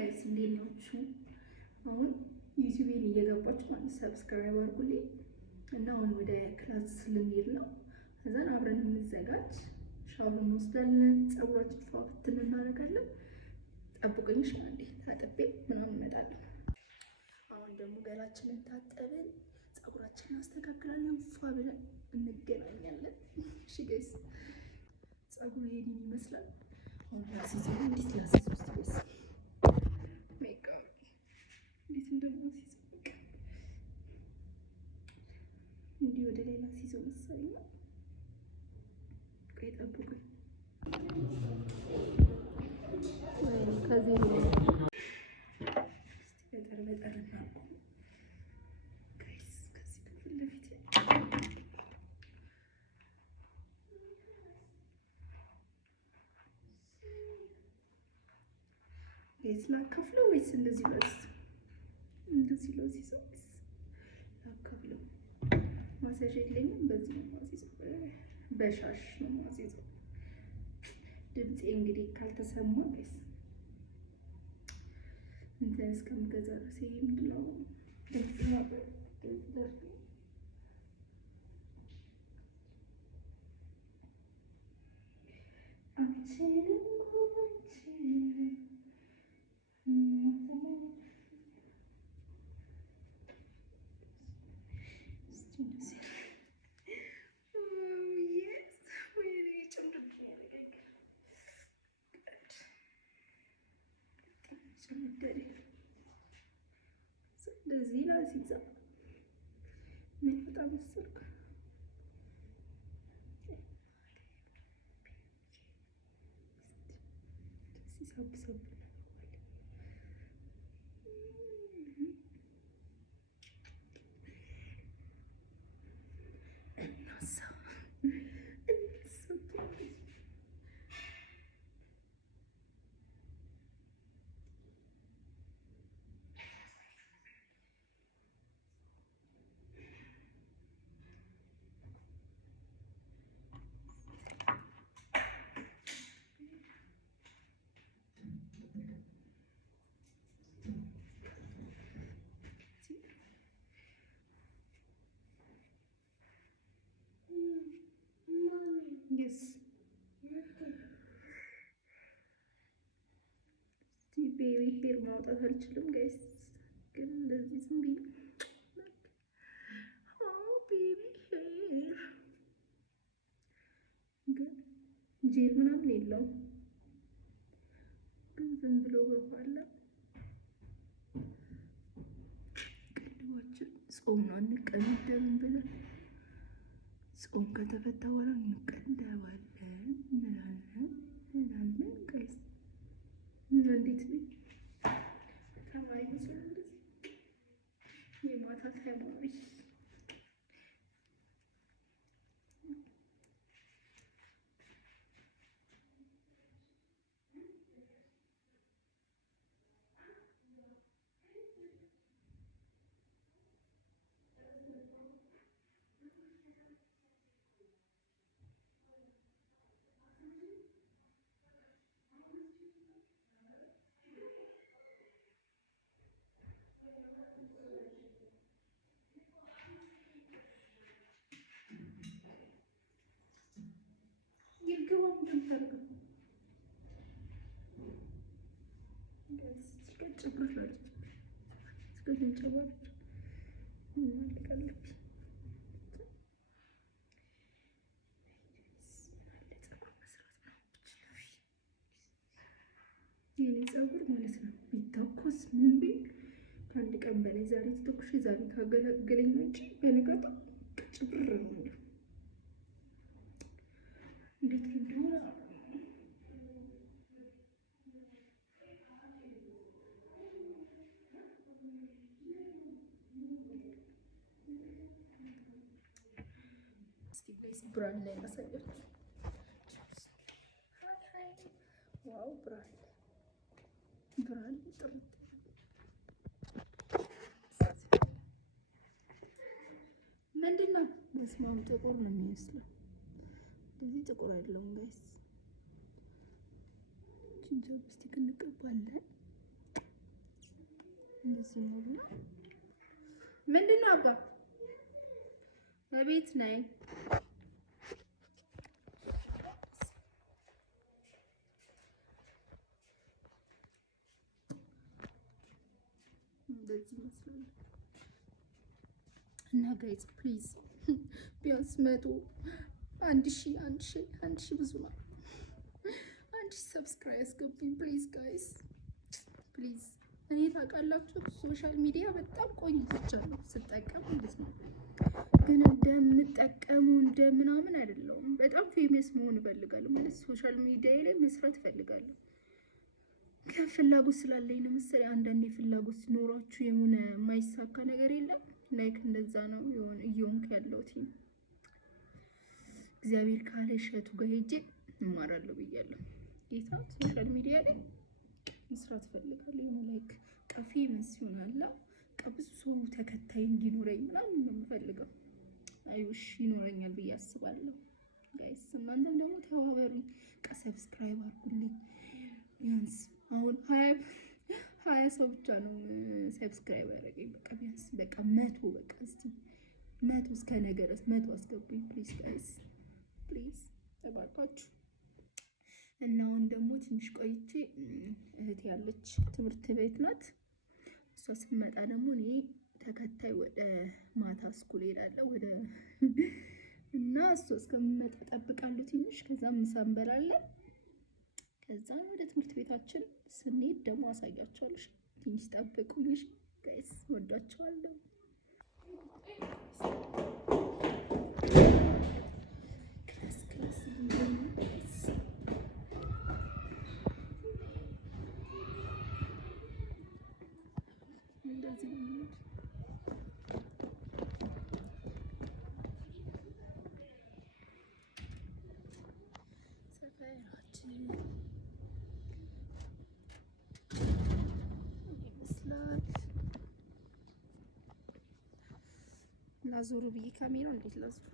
ጋይስ እንዴት ናችሁ? አሁን ዩቲዩብን እየገባችሁ ማለት ሰብስክራይብ አድርጉልኝ እና አሁን ወደ ክላስ ስለሚሄድ ነው። ከዛን አብረን እንዘጋጅ፣ ሻወር እንወስዳለን፣ ፀጉራችን ፏፍትን እናደርጋለን። ጠብቁኝ እንዴ ታጥቤ ምናምን እመጣለሁ። አሁን ደግሞ ገላችንን ታጠብን፣ ፀጉራችንን አስተካክላለን፣ ፏ ብለን እንገናኛለን። እሺ ጋይስ ፀጉር ይሄን ይመስላል። አሁን ላሲዝ እንዴት ላሲዝ ውስጥ ጋይስ ሜካፕ እንዴት እንደማሲዝ እንዲህ ወደ ሌላ ሲዘው መሰለኝ ነው። ቆይ ጠብቁኝ። ከዚህ በጠር በጠር እናድርገው ጋይስ። ከዚህ ክፍል ለፊት ጋይስ ላካፍለው ወይስ እንደዚህ በስ እንደዚህ ነው ሲሰው ላካፍለው። ማሳጅ የለኝም፣ በዚህ ነው ማሲዘው፣ በሻሽ ነው ማሲዘው። ድምፄ እንግዲህ ካልተሰማ ጋይስ እንትን እስከምገዛ ድረስ ምንድን ነው እንደዚህ ላሲዛ ምን በጣም መሰልኩ። ሲሳብ ቤቢ ሄር ማውጣት አልችልም ጋይስ፣ ግን እንደዚህ ዝም ብዬ ቤቢ ሄር ግን ጄል ምናምን የለውም፣ ግን ዝም ብሎ በኋላ ቅድባችን ጾም ነው እንቀንደም ብለን ጾም ከተፈታ በኋላ እንቀንደባለን እንላለን ጋይስ። እንዴት ነው ተማሪ መስሎኝ እንደዚህ የማታ ተማሪ የኔ ፀጉር ማለት ነው ቢተኮስ ምን ቢል ከአንድ ቀን በላይ ዛሬ ተተኩሽ ዛሬ ካገለገለኝ እንጂ በነጋታ ጭብር ነው እንዴ! እንዴት እንደሆነ እስቲ ጋይስ ብራንድ ላይ ማሳየት። ዋው ብራንድ ጥርት ምንድን ነው? በስማም ጥቁር ነው የሚመስለው። እንደዚህ ጥቁር አይደለም ጋይስ። ቻፕስቲክ እንቀባለን። እዚህ ሙላ ምንድን ነው አባ በቤት ነኝ። እንደዚህ ይመስላል እና ጋይስ ፕሊዝ ቢያንስ 1,000 ብዙ ነው። 1,000 ሰብስክራይብ አስገቡኝ ፕሊዝ ጋይስ ፕሊዝ። እኔ ታውቃላችሁ ሶሻል ሚዲያ በጣም ቆይቻለሁ ስጠቀም ማለት ነው፣ ግን እንደምጠቀሙ እንደምናምን አይደለሁም። በጣም ፌመስ መሆን እፈልጋለሁ ማለት ሶሻል ሚዲያ ላይ መስራት እፈልጋለሁ። ከፍላጎት ስላለኝ ነው መሰለኝ። አንዳንዴ ፍላጎት ሲኖራችሁ የሆነ የማይሳካ ነገር የለም። ላይክ እንደዛ ነው የሆነ እየሆንኩ ያለሁት። እግዚአብሔር ካለ እሸቱ ጋር ሄጄ እማራለሁ ብያለሁ። ጌታ ሶሻል ሚዲያ ላይ መስራት እፈልጋለሁ። የሆነ ላይክ ፌመስ ይሆናል፣ ብዙ ሰው ተከታይ እንዲኖረኝ ምናምን ነው የምፈልገው። አይውሽ ይኖረኛል ብዬ አስባለሁ። ጋይስ እናንተም ደግሞ ተባበሩኝ፣ ሰብስክራይብ አድርጉልኝ። ቢያንስ አሁን 20 ሰው ብቻ ነው ሰብስክራይብ ያደረገኝ። በቃ ቢያንስ በቃ 100 በቃ እስቲ 100 እስከ ነገ ድረስ 100 አስገቡኝ ፕሊዝ ጋይስ ፕሊዝ እባካችሁ። እና አሁን ደግሞ ትንሽ ቆይቼ እህት ያለች ትምህርት ቤት ናት። እሷ ስትመጣ ደግሞ እኔ ተከታይ ወደ ማታ ስኩል ሄዳለሁ እና እሷ እስከምመጣ እጠብቃለሁ ትንሽ። ከዛ ምሳ እንበላለን። ከዛ ወደ ትምህርት ቤታችን ስንሄድ ደግሞ አሳያቸዋለሁ። ትንሽ ጠብቁኝ ጋይስ፣ ወዳቸዋለሁ። ላዞሩ ብዬ ካሜራ እንዴት ላዞሩ?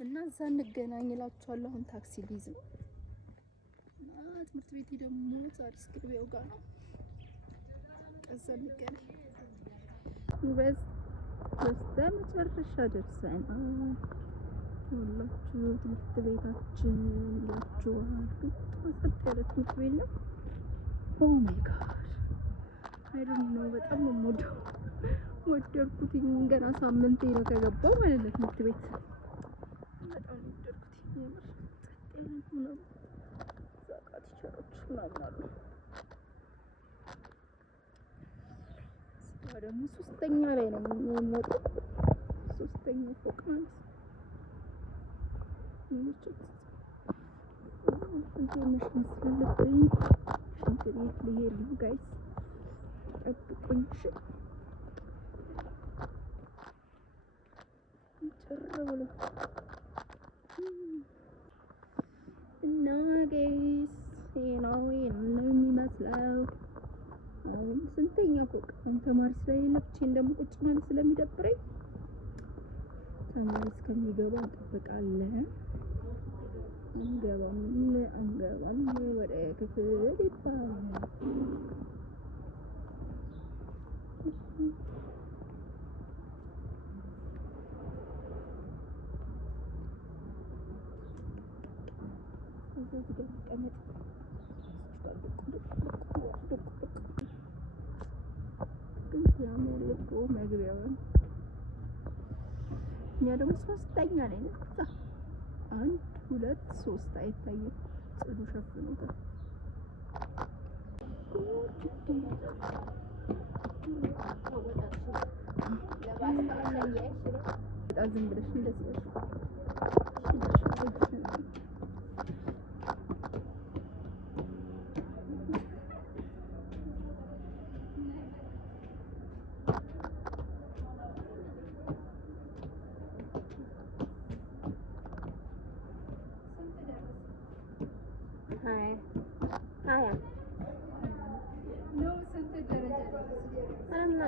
እና እዛ እንገናኝ እላችኋለሁ። አሁን ታክሲ ሊይዝ ነው። ትምህርት ቤቴ ደግሞ ዛሬስ ቅርቤው ጋር ነው። ከዛ እንገናኝ። በስተመጨረሻ ደርሰናል። ሁላችሁ ትምህርት ቤታችን ይላችኋል። ግን ጸጥ ያለ ትምህርት ቤት ነው። ኦ ማይ ጋድ አይ ዶንት ኖ በጣም ነው የምወደው። ወደድኩት። ገና ሳምንቴ ነው ከገባው ማለት ነው ትምህርት ቤት። በጣም ነው ወደድኩት። የምር ጸጥ ያለ ነው። ዛቃት ቲቸሮች ምናምን አሉ። ደግሞ 3ኛ ላይ ነው የምወጣው። 3ኛ ፎቅ ማለት ነው። ሽንት መሽን ስላለብኝ ሽንት ቤት ልሄድ ነው ጋይስ፣ ጠብቁኝ። ጭር ብሎ እና ጋይስ ነው የሚመስለው። አሁን ስንተኛ ፎቅ ተማሪ ስለሌለ ብቻዬን ደግሞ ቁጭ ማለት ስለሚደብረኝ ተማሪ እስከሚገባ እንጠብቃለን። አንገባም ወደ ክፍል ይባላል። ግን ሲያምር ልቦ መግቢያውን እኛ ደግሞ 3ኛ ላይ ነው። 1 2 3 አይታይም፣ ጽዱ ሸፍኖታል። ዝም ብለሽ እንደዚህ አይ አያ ነው ስንት ደረጃ አለምና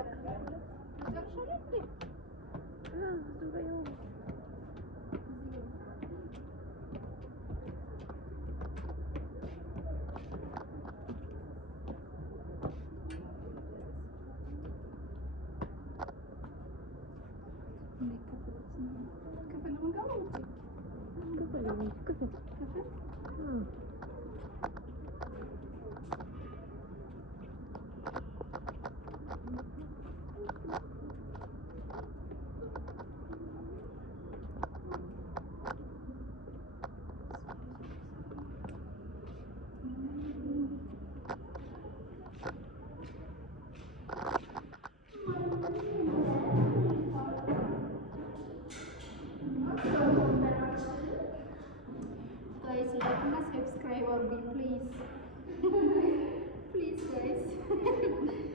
subscribe or please please guys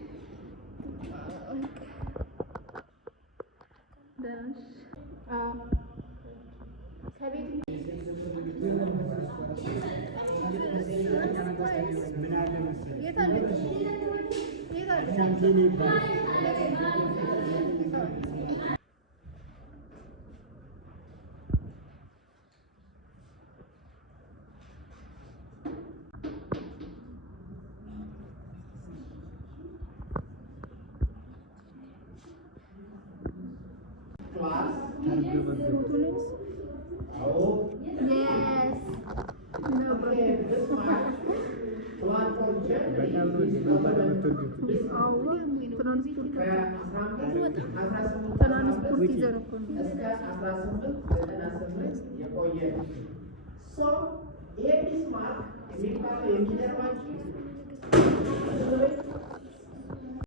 ትራንስፖርት ይዘን እኮ ነው እስከ 1898 የቆየ ሶ ይሄ ቢስማርክ